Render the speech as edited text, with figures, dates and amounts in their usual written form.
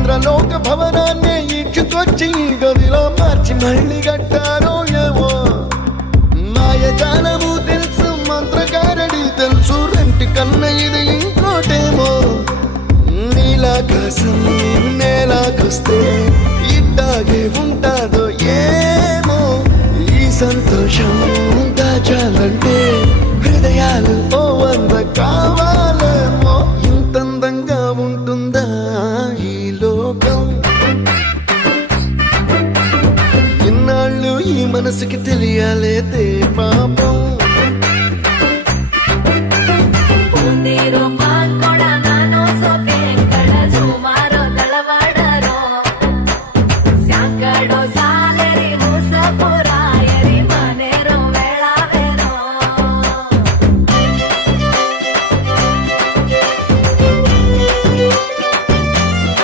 ఇంద్రలోక భవనాన్ని ఈడ్చుకొచ్చి గదిలో మార్చి మళ్ళీ కట్టారో ఏమో మాయజాలము తెలుసు మంత్రకారడి తెలుసు రెంటి కన్న ఇది ఇంకోటేమో నీలాకాశం నేలాకొస్తే ఇట్టాగే ఉంటాదో ఏమో ఈ సంతోషం దాచాలంటే హృదయాలు ఓ వంద కావాలేమో ఇంతందంగా ఉంటుందా ఈ లోకం ఇన్నాళ్ళు ఈ మనసుకి తెలియాలేదే పాపం